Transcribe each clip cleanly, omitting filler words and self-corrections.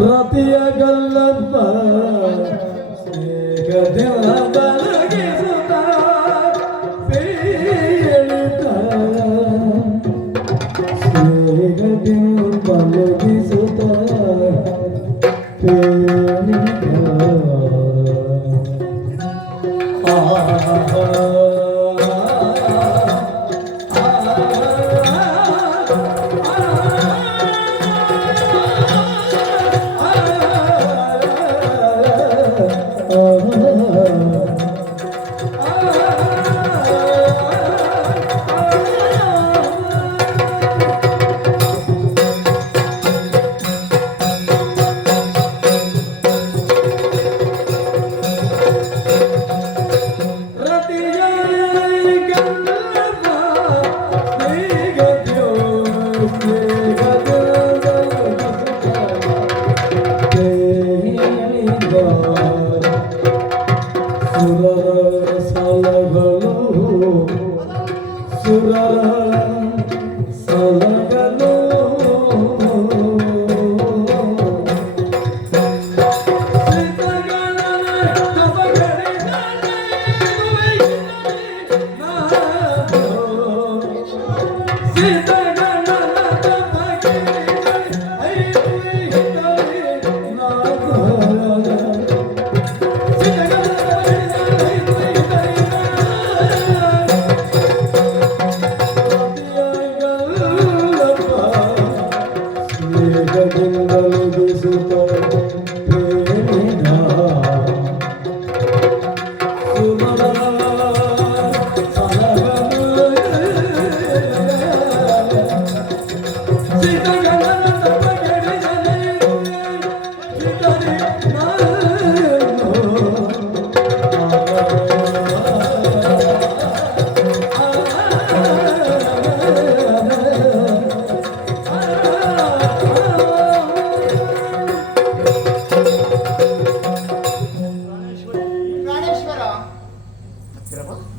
ರತಿಯ ಗಲ್ಲಪ್ಪ ಸ್ನೇಹದಿನ ಬಲಗಿಸುತ್ತ ಪೇಳಿತ ಸ್ನೇಹದಿನ ಬಲಗಿಸುತ್ತ ಪೇಳಿತ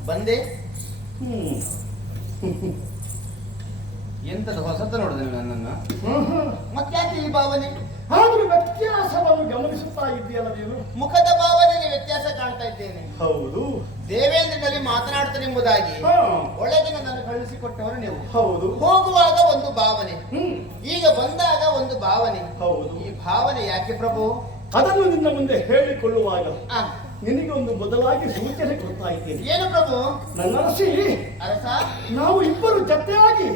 ಬಂದೆ. ಎಂತದ ಹೊಸತು ನೋಡಿದೆ ನನ್ನನ್ನು. ಮತ್ತ್ಯಾಕೆ ಈ ಭಾವನೆ? ಆದ್ರೂ ವ್ಯತ್ಯಾಸವನ್ನು ಗಮನಿಸುತ್ತಾ ಇದೆಯಲ್ಲ ನೀನು. ಮುಖದ ಭಾವನೆಯಲ್ಲಿ ವ್ಯತ್ಯಾಸ ಕಾಣ್ತಾ ಇದ್ದೇನೆ. ಹೌದು, ದೇವೇಂದ್ರನಲ್ಲಿ ಮಾತನಾಡ್ತಾನೆಂಬುದಾಗಿ ಒಳಗಿನ ನನ್ನ ಕಳಿಸಿಕೊಟ್ಟವರು ನೀವು. ಹೌದು, ಹೋಗುವಾಗ ಒಂದು ಭಾವನೆ, ಈಗ ಬಂದಾಗ ಒಂದು ಭಾವನೆ. ಹೌದು, ಈ ಭಾವನೆ ಯಾಕೆ ಪ್ರಭು? ಅದನ್ನು ನಿನ್ನ ಮುಂದೆ ಹೇಳಿಕೊಳ್ಳುವಾಗ ನಿನಗೆ ಒಂದು ಬದಲಾಗಿ ಸೂಚನೆ ಕೊಡ್ತಾ ಇದ್ದೇನೆ. ಏನು ಪ್ರಭು? ನನ್ನ ಅರಸಿ ಅರಸ, ನಾವು ಇಬ್ಬರು ಜೊತೆಯಾಗಿ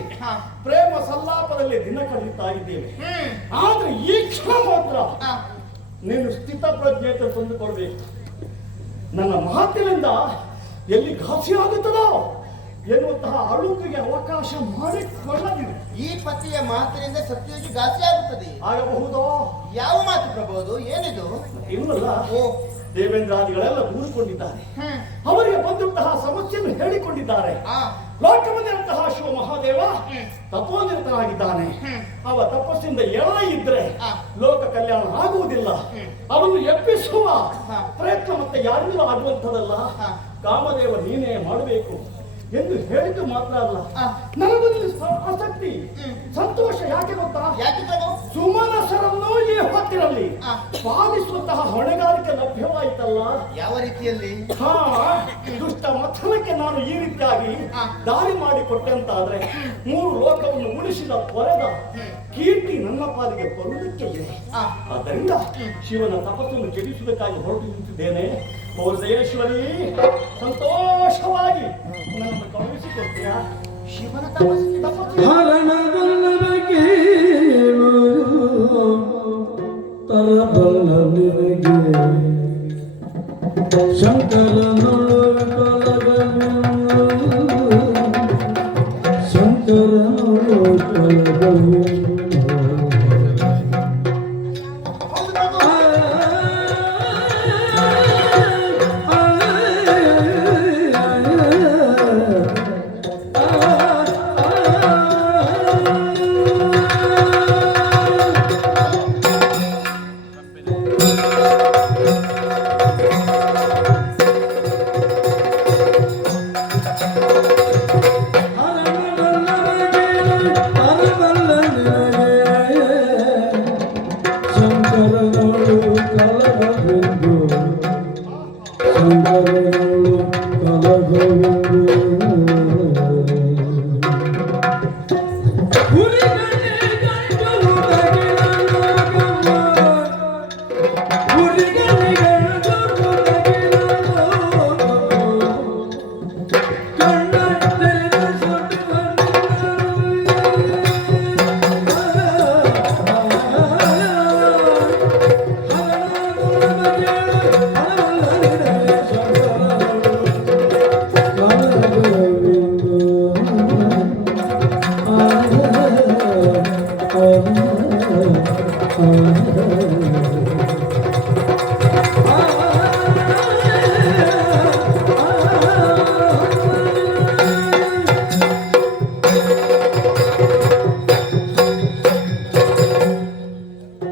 ಪ್ರೇಮ ಸಲ್ಲಾಪದಲ್ಲಿ ದಿನ ಕಳೀತಾ ಇದ್ದೇವೆ. ಆದ್ರೆ ಈ ಕ್ಷಣ ಮಾತ್ರ ನೀನು ಸ್ಥಿತ ಪ್ರಜ್ಞೆ ತಂದುಕೊಳ್ಬೇಕು. ನನ್ನ ಮಾತಿನಿಂದ ಎಲ್ಲಿ ಘಾಸಿಯಾಗುತ್ತದೋ ಎನ್ನುವಂತಹ ಅಳುಕಿಗೆ ಅವಕಾಶ ಮಾಡಿಕೊಳ್ಳದಿದೆ. ಈ ಪತಿಯ ಮಾತಿನಿಂದ ಸತ್ಯವಾಗಿ ಘಾಸಿಯಾಗುತ್ತದೆ ಆಗಬಹುದೋ? ಯಾವ ಮಾತು ಪ್ರಭು ಅದು? ಏನಿದು? ಇನ್ನಲ್ಲ, ಓ ದೇವೇಂದ್ರಾದಿಗಳೆಲ್ಲ ದೂರಿಕೊಂಡಿದ್ದಾರೆ. ಅವರಿಗೆ ಬಂದಂತಹ ಸಮಸ್ಯೆಯನ್ನು ಹೇಳಿಕೊಂಡಿದ್ದಾರೆ. ಲೋಕಮಂದಿರಂತಹ ಶಿವ ಮಹಾದೇವ ತಪೋನಿರತನಾಗಿದ್ದಾನೆ. ಅವ ತಪಸ್ಸಿಂದ ಎಳೆ ಇದ್ರೆ ಲೋಕ ಕಲ್ಯಾಣ ಆಗುವುದಿಲ್ಲ. ಅವನು ಎಬ್ಬಿಸುವ ಪ್ರಯತ್ನ ಮತ್ತೆ ಯಾರಿಗೂ ಆಗುವಂಥದ್ದಲ್ಲ. ಕಾಮದೇವ ನೀನೇ ಮಾಡಬೇಕು ಎಂದು ಹೇಳಿದ್ದು ಮಾತ್ರ ಅಲ್ಲ, ನನಗೊಂದು ಆಸಕ್ತಿ ಸಂತೋಷ. ಯಾಕೆ ಗೊತ್ತಾ? ಸುಮನಸರನ್ನು ಈ ಹೊತ್ತಿನಲ್ಲಿ ಪಾಲಿಸುವಂತಹ ಹೊಣೆಗಾರಿಕೆ ಲಭ್ಯವಾಯಿತಲ್ಲ. ಯಾವ ರೀತಿಯಲ್ಲಿ? ದುಷ್ಟ ಮಥನಕ್ಕೆ ನಾನು ಈ ರೀತಿಯಾಗಿ ದಾರಿ ಮಾಡಿಕೊಟ್ಟೆ ಅಂತಾದ್ರೆ 3 ಲೋಕವನ್ನು ಉಳಿಸಿದ ಪೊರೆದ ಕೀರ್ತಿ ನನ್ನ ಪಾಲಿಗೆ ಬರುವುದಕ್ಕೆ ಇದೆ. ಆದ್ದರಿಂದ ಶಿವನ ತಪಸ್ಸನ್ನು ಕೆಡಿಸುವುದಕ್ಕಾಗಿ ಹೊರಟು ನಿಂತಿದ್ದೇನೆ. ಜಯೇಶ್ವರಿ, ಸಂತೋಷವಾಗಿ ನನ್ನನ್ನು ಕಳುಹಿಸಿಕೊಡ್ತೀಯಾ? ಶಿವನ ತಪಸ್ಸು ಶಂಕರನು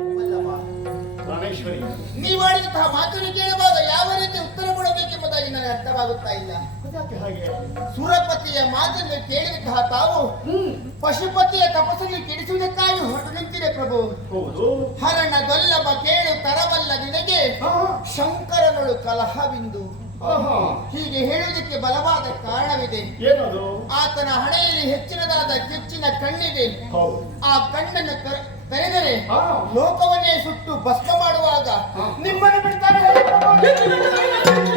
ವಲ್ಲಭ, ಪ್ರಾಣೇಶ್ವರಿ, ನೀವಾಡಿದಂತಹ ಮಾತನ್ನು ಕೇಳುವಾಗ ಯಾವ ರೀತಿ ಉತ್ತರ ಕೊಡಬೇಕೆಂಬುದಾಗಿ ನನಗೆ ಅರ್ಥವಾಗುತ್ತಾ ಇಲ್ಲ. ಅದಕ್ಕೆ ಹಾಗೆ ಸುರಪತಿಯ ಮಾತನ್ನು ಕೇಳಿದಂತಹ ತಾವು ಪಶುಪತಿಯ ತಪಸ್ಸನ್ನು ಕೆಡಿಸುವುದಕ್ಕಾಗಿ ಹೊರಟು ನಿಂತಿದೆ ಪ್ರಭು. ಹೌದು. ಹರಣ ದೊಲ್ಲಭ ಕೇಳು ತರವಲ್ಲ ನಿನಗೆ, ಹಾ. ಶಂಕರನಳು ಕಲಹವಿಂದು. ಆಹಾ. ಹೀಗೆ ಹೇಳುವುದಕ್ಕೆ ಬಲವಾದ ಕಾರಣವಿದೆ. ಏನದು? ಆತನ ಹಣೆಯಲ್ಲಿ ಹೆಚ್ಚಿನದಾದ ಕೆಚ್ಚಿನ ಕಣ್ಣಿದೆ. ಹೌದು. ಆ ಕಣ್ಣನ್ನು ತೆರೆದರೆ ಹಾ. ಲೋಕವನ್ನೇ ಸುಟ್ಟು ಭಸ್ಮ ಮಾಡುವಾಗ ಹಾ. ನಿಮ್ಮನ್ನು ಬಿಡ್ತಾರೆ ಹೇಳಿ ಪ್ರಭು.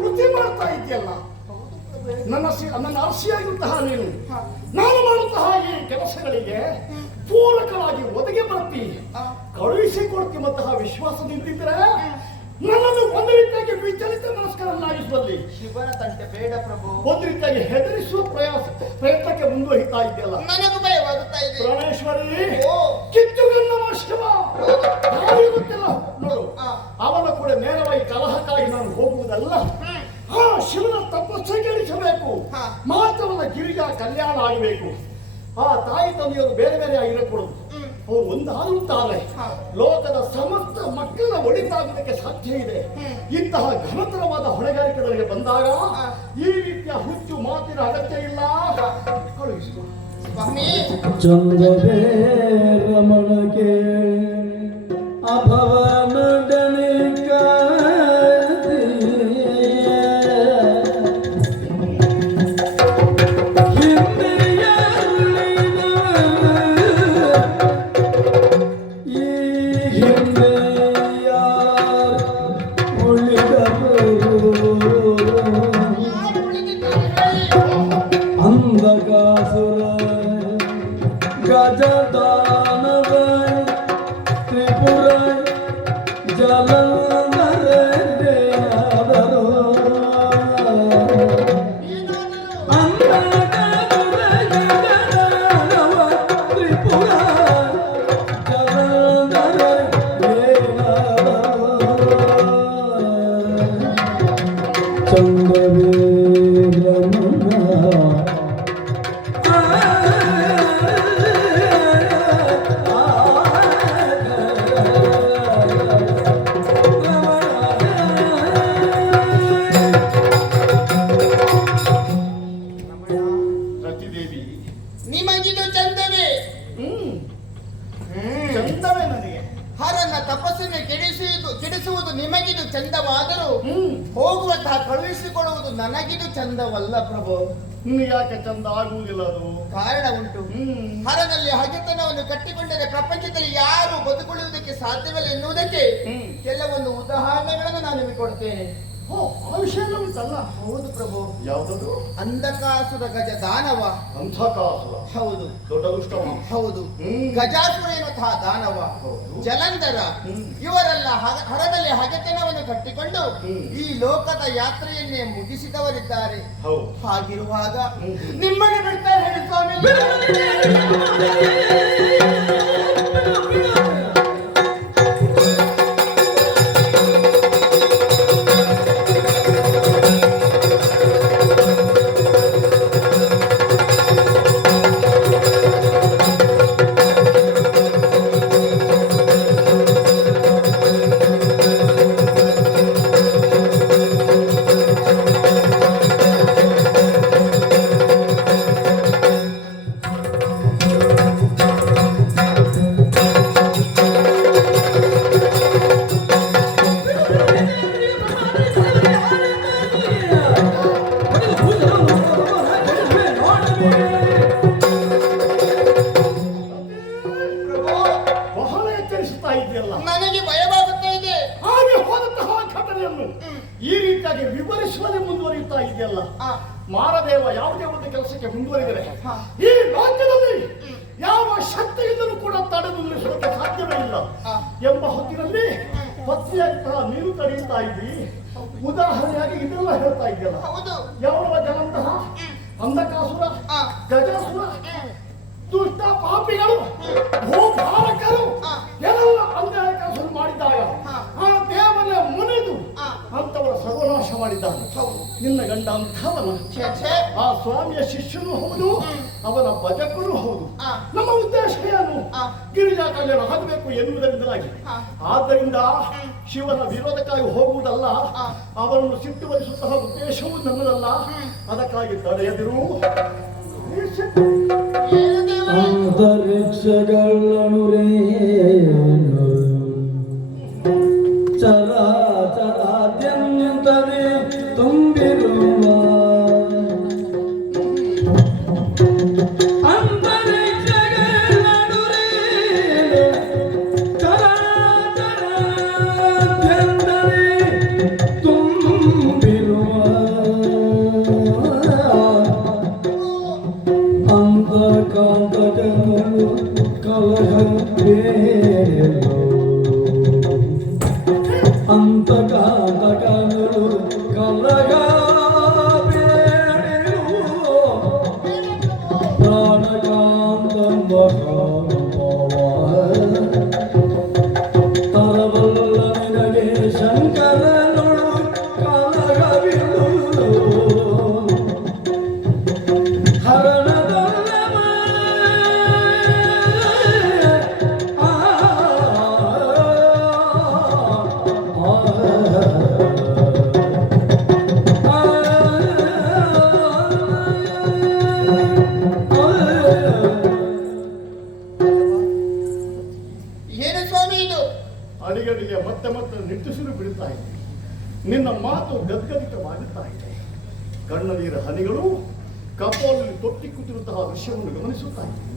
ವೃತ್ತಿ ಮಾಡ್ತಾ ಇದೆಯಲ್ಲ, ನನ್ನ ಅರಸಿಯಾಗಿರುವಂತಹ ನೀನು ನಾನು ಮಾಡುವಂತಹ ಈ ಕೆಲಸಗಳಿಗೆ ಪೂರಕವಾಗಿ ಒದಗಿ ಬರ್ತಿ ಕಳುಹಿಸಿಕೊಡ್ತೀವಂತಹ ವಿಶ್ವಾಸ ನಿಂತಿದ್ರೆ ನನ್ನನ್ನು ಒಂದು ರೀತಿಯಾಗಿ ವಿಚಲಿತ ಮನಸ್ಕರನ್ನಾಗಿಸುವಲ್ಲಿ, ಶಿವನ ತಂಟೆ ಬೇಡ ಪ್ರಭು. ಒಂದು ರೀತಿಯಾಗಿ ಹೆದರಿಸುವ ಪ್ರಯತ್ನಕ್ಕೆ ಮುಂದುವರಿತಾ ಇದೆಯಲ್ಲ. ನನಗೂ ಭಯವಾಗುತ್ತಾ ಇದೆ. ಪ್ರಾಣೇಶ್ವರಿ, ಓ. ಕಿತ್ತುಗನ್ನವ ಶಿವ ಯಾರಿಗೂ ಗೊತ್ತಿಲ್ಲ ನೋಡು. ಆ. ಅವನ ಕೂಡ ನೇರವಾಗಿ ಕಲಹಕ್ಕಾಗಿ ನಾನು ಹೋಗುವುದಲ್ಲ. ಆ ಶಿವನ ತಪಸ್ಸು ಗೆಲ್ಲಿಸಬೇಕು. ಹಾ. ಮಾತ್ರವಲ್ಲ, ಗಿರಿಜಾ ಕಲ್ಯಾಣ ಆಗಬೇಕು. ಆ ತಾಯಿ ತಂದೆಯವರು ಬೇರೆ ಬೇರೆ ಆಗಿರಕೂಡದು. ಅವರು ಒಂದಾಗುತ್ತಾರೆ. ಹಾ. ಲೋಕದ ಸಮಸ್ತ ಮಕ್ಕಳ ಒಳಿತಾಗುವುದಕ್ಕೆ ಸಾಧ್ಯ ಇದೆ. ಇಂತಹ ಘನತರವಾದ ಹೊಣೆಗಾರಿಕೆಗಳಿಗೆ ಬಂದಾಗ ಈ ರೀತಿಯ ಹುಚ್ಚು ಮಾತಿನ ಅಗತ್ಯ ಇಲ್ಲ. ಕಳುಹಿಸಿಕೊ ಸ್ವಾಮಿ. ಚಂದ್ರವೇ ರಮಣಗೆ ಅಭವನ ಗಣಿಕ ಅಂಧಕಾಸುರ ಗಜದಾನವ ತ್ರಿಪುರ ಜಲಂಧರರು ಅಂಧಕಾಸುರ ಗಜದಾನವ ತ್ರಿಪುರ ಜಲಂಧರ ಚಂದ್ರವೇ ರತಿದೇವಿ, ನಿಮಗಿದು ಚಂದವೇ? ಚಂದವೇ ನನಗೆ. ಹರನ ತಪಸ್ಸನ್ನು ಕೆಡಿಸುವುದು ನಿಮಗಿದು ಚಂದವಾದರೂ ಹೋಗುವಂತಹ ಕಳುಹಿಸಿಕೊಳ್ಳುವುದು ನನಗಿದು ಚಂದವಲ್ಲ ಪ್ರಭು. ನಿಮಗೆ ಯಾಕೆ ಚಂದ ಆಗುವುದಿಲ್ಲ ಅದು? ಕಾರಣ ಉಂಟು. ಹರನಲ್ಲಿ ಹಗೆತನವನ್ನು ಕಟ್ಟಿಕೊಂಡರೆ ಪ್ರಪಂಚದಲ್ಲಿ ಯಾರು ಬದುಕುಳಿಯುವುದಕ್ಕೆ ಸಾಧ್ಯವಿಲ್ಲ ಎನ್ನುವುದಕ್ಕೆ ಕೆಲವೊಂದು ಉದಾಹರಣೆಗಳನ್ನು ನಾನು ನಿಮಗೆ ಕೊಡ್ತೇನೆ. ಓ, ಆ ವಿಷಯ ಉಂಟಲ್ಲ. ಹೌದು ಪ್ರಭು. ಯಾವುದದು? ಅಂಧಕಾಸುರ ಗಜ ದಾನವ. ಅಂಧಕಾಸುರ, ಹೌದು ದೊಡ್ಡ ದುಷ್ಟವ. ಹೌದು. ಗಜಾಸುರ ಎನ್ನುವಂತಹ ದಾನವ, ಜಲಂಧರ ಇವರೆಲ್ಲ ಹರದಲ್ಲಿ ಹಗೆತನವನ್ನು ಕಟ್ಟಿಕೊಂಡು ಈ ಲೋಕದ ಯಾತ್ರೆಯನ್ನೇ ಮುಗಿಸಿದವರಿದ್ದಾರೆ. ಹಾಗಿರುವಾಗ ನಿಮ್ಮನ್ನು ಬಿಡ್ತಾರೆ ಹೇಳಿ ಸ್ವಾಮಿ. ದೇವ ಯಾವುದೇ ಒಂದು ಕೆಲಸಕ್ಕೆ ಮುಂದುವರಿದರೆ ಹಾ. ಈ ರಾಜ್ಯದಲ್ಲಿ ಯಾವ ಶಕ್ತಿಯಿಂದಲೂ ಕೂಡ ತಡೆದು ನಿಲ್ಲಿಸೋಕೆ ಸಾಧ್ಯವೇ ಇಲ್ಲ ಹಾ. ಎಂಬ ಹೊತ್ತಿನಲ್ಲಿ ಪತ್ನಿಯಾಗ್ತಾ ನೀರು ತಡೆಯುತ್ತಾ ಇದ್ದಿ. ಉದಾಹರಣೆಯಾಗಿ ಇದೆಲ್ಲ ಹೇಳ್ತಾ ಇದೆಯಲ್ಲ, ಹೌದು. ಯಾವ ಜನಂತಹ ಅಂಧಕಾಸುರ, ಹಾ. ಗಜಾಸುರ, ದುಷ್ಟ ಪಾಪಿಗಳು, ಭೂಭಾರಕರು ಹಾ. ಎಲ್ಲ ಅಂಧಕಾಸುರ ಮಾಡಿದಾಗ ಹಾ. ಆ ದೇವನ ಮುನಿದು ಹಾ. ಅಂತವರ ಸರ್ವನಾಶ ಮಾಡಿದ್ದಾನೆ. ಹೌದು. ನಿನ್ನ ಗಂಡ ಅಂಥವನ, ಛೇ, ಛೇ. ಆ ಸ್ವಾಮಿಯ ಶಿಷ್ಯನೂ ಹೌದು, ಅವನ ಭಜಕನೂ ಹೌದು. ಹಾ. ನಮ್ಮ ಉದ್ದೇಶ ಏನು? ಹಾ. ಗಿರಿಜಾ ಕಲ್ಯಾಣ ಆಗಬೇಕು ಎನ್ನುವುದರಿಂದಾಗಿ. ಹಾ. ಆದ್ದರಿಂದ ಶಿವನ ವಿರೋಧಕ್ಕಾಗಿ ಹೋಗುವುದಲ್ಲ, ಹಾ. ಅವರನ್ನು ಸಿಟ್ಟುವರಿಸುವಂತಹ ಉದ್ದೇಶವೂ ನನ್ನದಲ್ಲ. ಅದಕ್ಕಾಗಿ ತಡೆಯದಿರು. ಏನು ದೇವರೇ? ಅಂತರಿಕ್ಷಗಳನುರೇನು ಚರಾಚರಾದ್ಯಂತವೇ ತುಂಬಿರುವ ಅಂತರಿಕ್ಷಗಳನುರೇನು ಚರಾಚರಾದ್ಯಂತವೇ ತುಂಬಿರುವ ಅಂತಕಾಂತಕನು ಕಲಹಬೇರು ಅಂತಕಾಂತಕನು ಕಲಹಬೇರು ಪ್ರಾಣಕಾಂತ ತಲವಲ್ಲ ನಿನಗೆ ಶಂಕರನೊಳು ಕಲಹವಿರು ಹರಣದಲ್ಲವ ಏನು ಸ್ವಾಮಿ ಇದು? ಅಡಿಗಡಿಗೆ ಮತ್ತೆ ಮತ್ತೆ ನಿಟ್ಟುಸಿರು ಬಿಡುತ್ತಾ ಇದೆ. ನಿನ್ನ ಮಾತು ಗದ್ಗದಿತವಾಗುತ್ತಾ ಇದೆ. ಕಣ್ಣ ನೀರ ಹನಿಗಳು ಕಪೋಲಲ್ಲಿ ತೊಟ್ಟಿ ಕೂತಿರುವಂತಹ ದೃಶ್ಯವನ್ನು ಗಮನಿಸುತ್ತಾ ಇದ್ದೀನಿ.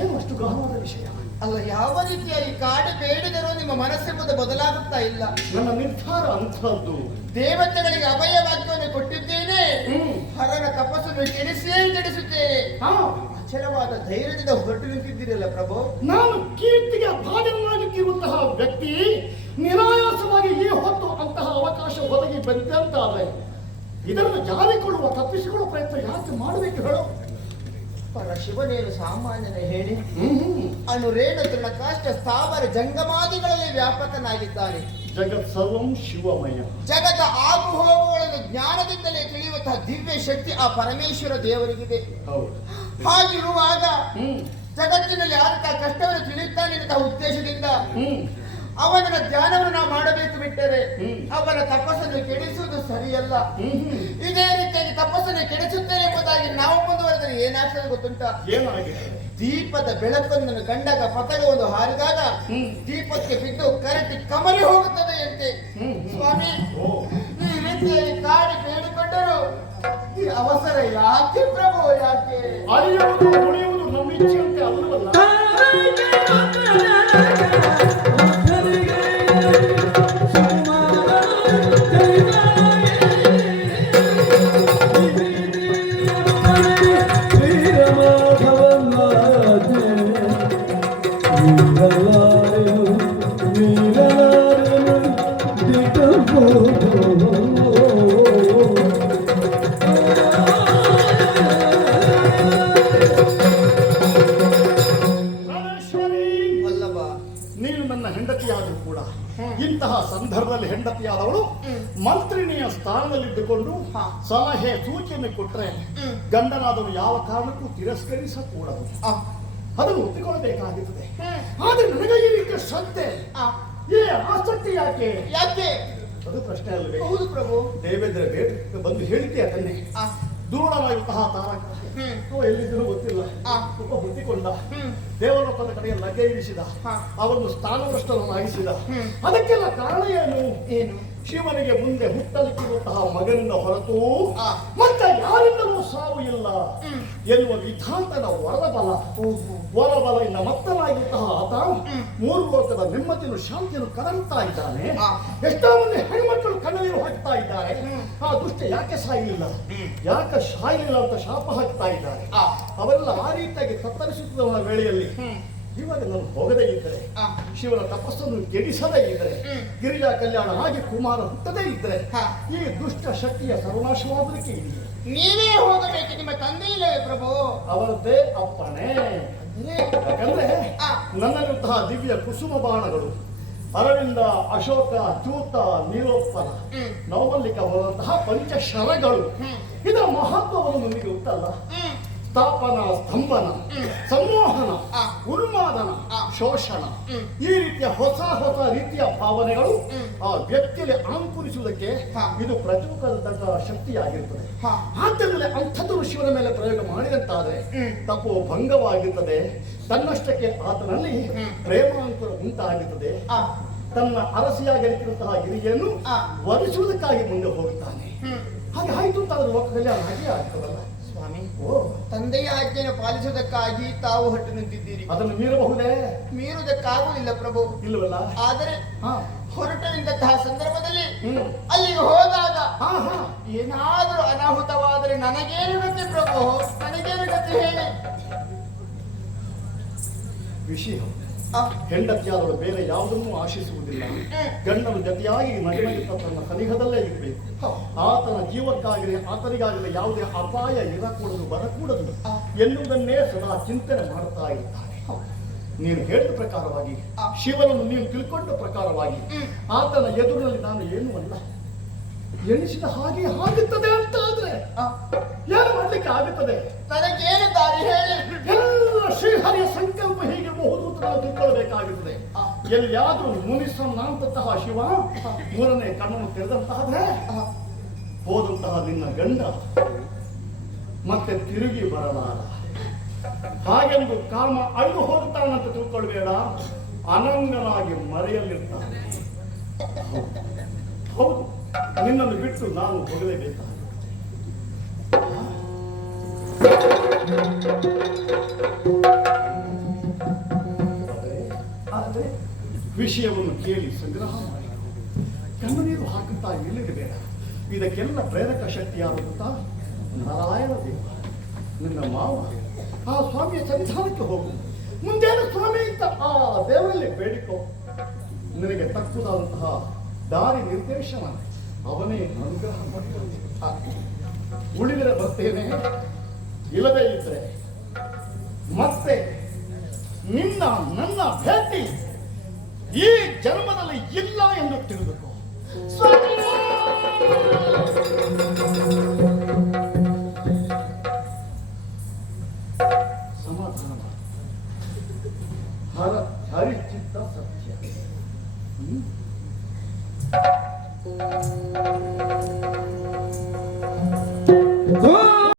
ಏನು ಅಷ್ಟು ಗಹನವಾದ ವಿಷಯ? ಅಲ್ಲ, ಯಾವ ರೀತಿಯಾಗಿ ಕಾಡು ಬೇಡಿದರೂ ನಿಮ್ಮ ಮನಸ್ಸೆಂಬುದು ಬದಲಾಗುತ್ತಾ ಇಲ್ಲ. ನನ್ನ ನಿರ್ಧಾರ ಅಂಥದ್ದು. ದೇವತೆಗಳಿಗೆ ಅಭಯ ವಾಕ್ಯವನ್ನು ಕೊಟ್ಟಿದ್ದೇನೆ. ಹರನ ತಪಸ್ಸನ್ನು ಕೆಡಿಸಿಯೇ ಕೆಡಿಸುತ್ತೇನೆ. ಹಾ, ಅಚಲವಾದ ಧೈರ್ಯದಿಂದ ಹೊರಟು ನಿಂತಿದ್ದೀರಲ್ಲ ಪ್ರಭು. ನಾನು ಕೀರ್ತಿಗೆ ಭಾಜನವಾಗಿರುವಂತಹ ವ್ಯಕ್ತಿ ನಿರಾಯಾಸವಾಗಿ ಈ ಹೊತ್ತು ಅಂತಹ ಅವಕಾಶ ಒದಗಿ ಬಂದಂತಾದ್ರೆ ಇದನ್ನು ಜಾರಿಕೊಳ್ಳುವ ತಪ್ಪಿಸಿಕೊಳ್ಳುವ ಪ್ರಯತ್ನ ಯಾಕೆ ಮಾಡಬೇಕು ಹೇಳು? ಪರಶಿವನೇನು ಸಾಮಾನ್ಯನ ಹೇಳಿ ಅನುರೇಣ ತೃಣಕಾಷ್ಟ ಸ್ಥಾವರ ಜಂಗಮಾದಿಗಳಲ್ಲಿ ವ್ಯಾಪಕನಾಗಿದ್ದಾನೆ. ಜಗತ್ ಸರ್ವಂ ಶಿವಮಯ. ಜಗದ ಆಗು ಹೋಗುಗಳನ್ನು ಜ್ಞಾನದಿಂದಲೇ ತಿಳಿಯುವಂತಹ ದಿವ್ಯ ಶಕ್ತಿ ಆ ಪರಮೇಶ್ವರ ದೇವರಿಗಿದೆ. ಹೌದು. ಹಾಗಿರುವಾಗ ಜಗತ್ತಿನಲ್ಲಿ ಆದಂತಹ ಕಷ್ಟವನ್ನು ತಿಳಿಯುತ್ತಾನೆ ಎನ್ನುವಂತಹ ಉದ್ದೇಶದಿಂದ ಅವನ ಧ್ಯಾನವನ್ನು ನಾವು ಮಾಡಬೇಕು. ಬಿಟ್ಟರೆ ಅವನ ತಪಸ್ಸನ್ನು ಕೆಡಿಸುವುದು ಸರಿಯಲ್ಲ. ಇದೇ ರೀತಿಯಾಗಿ ತಪಸ್ಸನ್ನು ಕೆಡಿಸುತ್ತೇನೆ ಎಂಬುದಾಗಿ ನಾವು ಮುಂದುವರೆದರೆ ಏನಾಗ್ತದೆ ಗೊತ್ತುಂಟ? ಏನಾಗಿದೆ? ದೀಪದ ಬೆಳಕನ್ನು ಕಂಡಾಗ ಪತಂಗ ಒಂದು ಹಾರಿದಾಗ ದೀಪಕ್ಕೆ ಬಿದ್ದು ಕರೆಂಟ್ ಕಮರಿ ಹೋಗುತ್ತದೆ ಅಂತೆ. ಸ್ವಾಮಿ, ಈ ರೀತಿಯಾಗಿ ಕಾಡಿ ಬೇಡಿಕೊಂಡರು ಈ ಅವಸರ ಯಾಕೆ ಪ್ರಭು, ಯಾಕೆ? ಅಳಿಯುವುದು ಉಳಿಯುವುದು ನಮ್ಮ ಇಚ್ಛೆಯಂತೆ ಅಲ್ಲವಲ್ಲ. ನೀನು ನನ್ನ ಹೆಂಡತಿಯಾದರೂ ಕೂಡ ಇಂತಹ ಸಂದರ್ಭದಲ್ಲಿ ಹೆಂಡತಿಯಾದವಳು ಮಂತ್ರಿಣಿಯ ಸ್ಥಾನದಲ್ಲಿದ್ದುಕೊಂಡು ಸಲಹೆ ಸೂಚನೆ ಕೊಟ್ಟರೆ ಗಂಡನಾದವನು ಯಾವ ಕಾರಣಕ್ಕೂ ತಿರಸ್ಕರಿಸಕೂಡದು. ಅದನ್ನು ಒಪ್ಪಿಕೊಳ್ಳಬೇಕಾಗುತ್ತದೆ. ಆದ್ರೆ ನನಗೆ ಈ ರೀತಿಯ ಶ್ರದ್ಧೆ, ಈ ಆಸಕ್ತಿ ಯಾಕೆ? ಯಾಕೆ? ಅದು ಪ್ರಶ್ನೆ ಅಲ್ಲವೇ? ಹೌದು ಪ್ರಭು. ದೇವೇಂದ್ರ ಬಂದು ಹೇಳಿಕೆ ಅದನ್ನೇ. ದೂರವಾಗಿರುವಂತಹ ತಾರಕ ಎಲ್ಲಿದ್ದರೂ ಗೊತ್ತಿಲ್ಲ, ಒಬ್ಬ ಹುಟ್ಟಿಕೊಂಡ ದೇವಲೋಕದ ಕಡೆಗೆ ಲಗ್ಗೆ ಇರಿಸಿದ, ಅವರನ್ನು ಸ್ಥಾನಭ್ರಷ್ಟನಾಗಿಸಿದ. ಅದಕ್ಕೆಲ್ಲ ಕಾರಣ ಏನು? ಏನು? ಶಿವನಿಗೆ ಮುಂದೆ ಹುಟ್ಟಲಿಕ್ಕಿರುವಂತಹ ಮಗನಿಂದ ಹೊರತು ಮತ್ತೆ ಯಾರಿಂದಲೂ ಸಾವು ಇಲ್ಲ. ಎನ್ನುವ ವಿಧಾಂತನ ವರಬಲ ಇಂದ ಮತ್ತನಾಗಿದ್ದಂತಹ ಆತ ಮೂರು ಲೋಕದ ನೆಮ್ಮದಿಯನ್ನು ಶಾಂತಿಯನ್ನು ಕದಲ್ತಾ ಇದ್ದಾನೆ. ಎಷ್ಟೋ ಮಂದಿ ಹೆಣ್ಮಕ್ಕಳು ಕಣ್ಣೀರು ಹಾಕ್ತಾ ಇದ್ದಾರೆ. ಆ ದುಷ್ಟ ಯಾಕೆ ಸಾಯಲಿಲ್ಲ ಅಂತ ಶಾಪ ಹಾಕ್ತಾ ಇದ್ದಾರೆ. ಅವೆಲ್ಲ ಆ ರೀತಿಯಾಗಿ ತತ್ತರಿಸುತ್ತಿರುವ ವೇಳೆಯಲ್ಲಿ ಇವಾಗ ನಾನು ಹೋಗದೇ ಇದ್ದರೆ, ಶಿವನ ತಪಸ್ಸನ್ನು ಕೆಡಿಸದೇ ಇದ್ದರೆ, ಗಿರಿಜಾ ಕಲ್ಯಾಣ ಹಾಗೆ ಕುಮಾರ ಹುಟ್ಟದೇ ಇದ್ದರೆ ಈ ದುಷ್ಟ ಶಕ್ತಿಯ ಸರ್ವನಾಶವಾದಕ್ಕೆ ಇದೆಯೇ? ನೀವೇ ಹೋಗಬೇಕು, ನಿಮ್ಮ ತಂದೆ ಇಲ್ಲವೇ ಪ್ರಭು? ಅವರದ್ದೇ ಅಪ್ಪಣೆ. ಯಾಕಂದ್ರೆ ನನ್ನಲ್ಲಿರುವಂತಹ ದಿವ್ಯ ಕುಸುಮ ಬಾಣಗಳು, ಅರವಿಂದ, ಅಶೋಕ, ಚೂತ, ನೀಲೋತ್ಪಲ, ನವಮಲ್ಲಿಕ ಬರುವಂತಹ ಪಂಚಶರಗಳು, ಇದರ ಮಹತ್ವವನ್ನು ನಿಮಗೆ ಗೊತ್ತಲ್ಲ. ಸ್ಥಾಪನ, ಸ್ತಂಭನ, ಸಂಮೋಹನ, ಉನ್ಮಾದನ, ಶೋಷಣ, ಈ ರೀತಿಯ ಹೊಸ ರೀತಿಯ ಭಾವನೆಗಳು ಆ ವ್ಯಕ್ತಿಯಲ್ಲಿ ಅಂಕುರಿಸುವುದಕ್ಕೆ ಇದು ಪ್ರಚೋದಕ ಶಕ್ತಿಯಾಗಿರ್ತದೆ. ಆದ್ದರಿಂದ ಅಂಥದ್ದು ಶಿವನ ಮೇಲೆ ಪ್ರಯೋಗ ಮಾಡಿದಂತಾದ್ರೆ ತಪ್ಪು ಭಂಗವಾಗಿರ್ತದೆ. ತನ್ನಷ್ಟಕ್ಕೆ ಆತನಲ್ಲಿ ಪ್ರೇಮಾಂಕುರ ಉಂಟಾಗಿರ್ತದೆ. ತನ್ನ ಅರಸಿಯಾಗಿರುವಂತಹ ಗಿರಿಯನ್ನು ವರಿಸುವುದಕ್ಕಾಗಿ ಮುಂದೆ ಹೋಗುತ್ತಾನೆ. ಹಾಗೆ ಆಯ್ತು ಅಂತ ಅದರ ಲೋಕದಲ್ಲಿ ಹಾಗೆ ಆಗ್ತದಲ್ಲ. ಸ್ವಾಮಿ, ತಂದೆಯ ಆಜ್ಞೆಯನ್ನು ಪಾಲಿಸುವುದಕ್ಕಾಗಿ ತಾವು ಹೊಟ್ಟು ನಿಂತಿದ್ದೀರಿ. ಅದನ್ನು ಮೀರಬಹುದೇ? ಮೀರುವುದಕ್ಕಾಗುವುದಿಲ್ಲ ಪ್ರಭು. ಇಲ್ಲವಲ್ಲ. ಆದರೆ ಹೊರಟು ನಿಂತಹ ಸಂದರ್ಭದಲ್ಲಿ ಅಲ್ಲಿಗೆ ಹೋದಾಗ ಏನಾದರೂ ಅನಾಹುತವಾದರೆ ನನಗೇನು ಗತಿ ಪ್ರಭು? ನನಗೇನು ಗತಿ ಹೇಳಿ? ವಿಷಯ ಹೆಂಡತಿಯಾದವರು ಬೇರೆ ಯಾವುದನ್ನು ಆಶಿಸುವುದಿಲ್ಲ. ಗಂಡನ ಜೊತೆಯಾಗಿ ನಗೆನಗುತ್ತಾ ತನ್ನ ಸನಿಹದಲ್ಲೇ ಇರಬೇಕು. ಆತನ ಜೀವಕ್ಕಾಗಲಿ ಆತನಿಗಾಗಲಿ ಯಾವುದೇ ಅಪಾಯ ಇರಕೂಡದು, ಬರಕೂಡದು ಎನ್ನುವುದನ್ನೇ ಸದಾ ಚಿಂತನೆ ಮಾಡುತ್ತಾ ಇರ್ತಾರೆ. ನೀನು ಹೇಳಿದ ಪ್ರಕಾರವಾಗಿ, ಶಿವನನ್ನು ನೀನು ತಿಳ್ಕೊಂಡ ಪ್ರಕಾರವಾಗಿ ಆತನ ಎದುರಿನಲ್ಲಿ ನಾನು ಏನೂ ಅಲ್ಲ ಎಣಿಸಿದ ಹಾಗೆ ಆಗುತ್ತದೆ ಅಂತ ಆದ್ರೆ ಏನು ಮಾಡ್ಲಿಕ್ಕೆ ಆಗುತ್ತದೆ? ನನಗೇನು ದಾರಿ ಹೇಳಿ? ಎಲ್ಲ ಶ್ರೀಹರಿಯ ಸಂಕಲ್ಪ ಹೀಗಿರಬಹುದು ಅಂತ ನಾವು ತಿಳ್ಕೊಳ್ಬೇಕಾಗುತ್ತದೆ. ಎಲ್ಲಿಯಾದ್ರೂ ಮುನಿಸಂತಹ ಶಿವ ಮೂರನೇ ಕಣ್ಣನ್ನು ತೆರೆದಂತಾದ್ರೆ ಹೋದಂತಹ ನಿನ್ನ ಗಂಡ ಮತ್ತೆ ತಿರುಗಿ ಬರಲಾರ. ಹಾಗೆಂದು ಕಾಮ ಅಳಿದು ಹೋಗ್ತಾನಂತ ತಿಳ್ಕೊಳ್ಬೇಡ. ಅನಂಗನಾಗಿ ಮರೆಯಲ್ಲಿರ್ತಾನೆ. ಹೌದು, ನಿನ್ನನ್ನು ಬಿಟ್ಟು ನಾನು ಹೋಗಲೇಬೇಕಾದ. ಆದರೆ ವಿಷಯವನ್ನು ಕೇಳಿ ಸಂಗ್ರಹ ಮಾಡಿ ಕಣ್ಣೀರು ಹಾಕುತ್ತಾ ಇಲ್ಲಬೇಡ. ಇದಕ್ಕೆಲ್ಲ ಪ್ರೇರಕ ಶಕ್ತಿಯಾಗುತ್ತಾ ನಾರಾಯಣ ದೇವ, ನಿನ್ನ ಮಾವ. ಆ ಸ್ವಾಮಿಯ ಸನ್ನಿಧಾನಕ್ಕೆ ಹೋಗು. ಮುಂದೇನು ಸ್ವಾಮಿ ಅಂತ ಆ ದೇವರಲ್ಲಿ ಬೇಡಿಕೋ. ನಿನಗೆ ತಕ್ಕುದಾದಂತಹ ದಾರಿ ನಿರ್ದೇಶನ ಅವನೇ ಅನುಗ್ರಹ ಮಾಡ್ತಾನೆ. ಉಳಿದರೆ ಬರ್ತೇನೆ, ಇಲ್ಲದೇ ಇದ್ರೆ ಮತ್ತೆ ನನ್ನ ಭೇಟಿ ಈ ಜನ್ಮದಲ್ಲಿ ಇಲ್ಲ ಎಂದು ತಿಳಿದುಕೋ. ಸಮಾಧಾನ ಹರಿಚಿತ್ತ ಸತ್ಯ.